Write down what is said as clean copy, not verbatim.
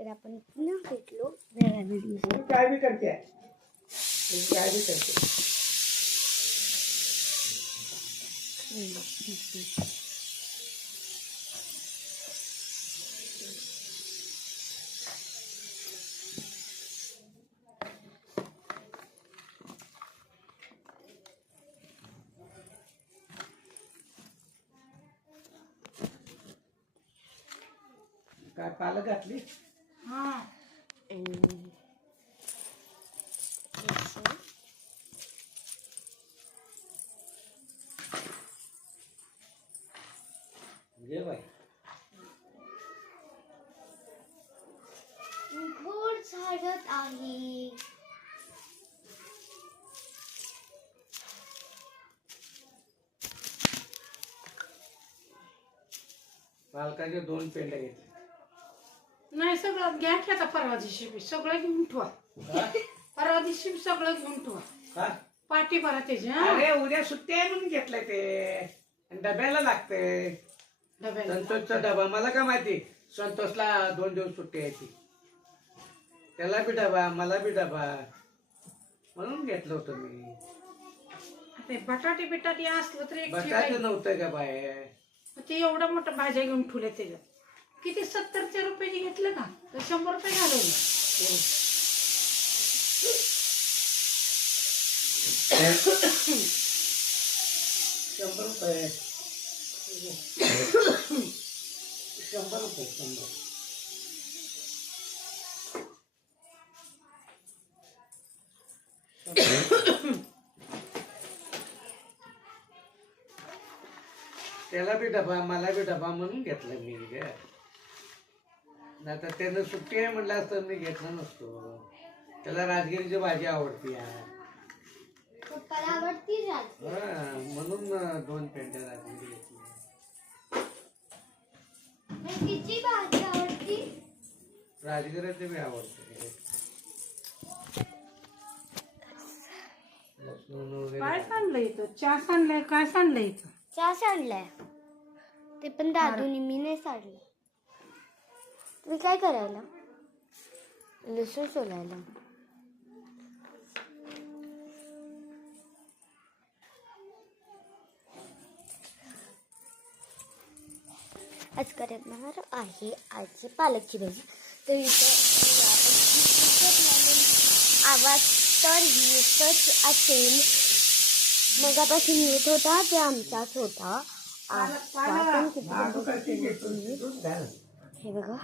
तर आपण पुन्हा भेटलो वेगळ्या व्हिडिओ. काय बी करते काय बी करते. काय पालक घातली. हा घे बाई. गोड झाडत आहे. पालकाचे 2 पेंड्या घेतले. नाही सगळं घ्या की आता परवा दिवशी सगळं घेऊन ठेवा. परवा दिवशी सगळं घेऊन ठेवा. का पाठी भरा त्याची. अरे उद्या सुट्टी आहे म्हणून घेतलंय ते. आणि डब्याला लागते. डब्याला संतोषचा डबा मला काय माहिती. संतोषला 2 दिवस सुट्टी आहे ती. त्याला बी डबा मला बी डबा म्हणून घेतलं होतं मी. ते बटाटे बिटाटे असलं तर एक बटाटे नव्हतं का बाहेर. ते एवढं मोठं भाज्या घेऊन ठेवले त्याच्यात. किती 70 रुपयाची घेतलं का तर 100 रुपये घालवले. 100 रुपये 100 रुपये 100. त्याला बी डबा मला बी डबा म्हणून घेतलं मी. नाही तर त्यानं सुट्टी आहे म्हटलं असतं मी घेतलं नसतो. त्याला राजगिरीची भाजी आवडती यार. पप्पाला आवडती हा, म्हणून 2 पेंड्या राजगिरी घेतली. तिची भाजी आवडती. राजगिराचे बी आवडते. लसूण वगैरे. काय सांडलंय इथं चहा सांडलाय काय सांडलंय इथं. चहा सांडलाय ते पण दादूनी, मी नाही सांडलं. तुम्ही काय करायला. लसूण सोलायला. आज करणार आहे आजची पालकची भाजी. तर इथं आवाज तर येतच असेल. मगापासून येत होता ते आमचाच होता. दूध घाल. हे बघा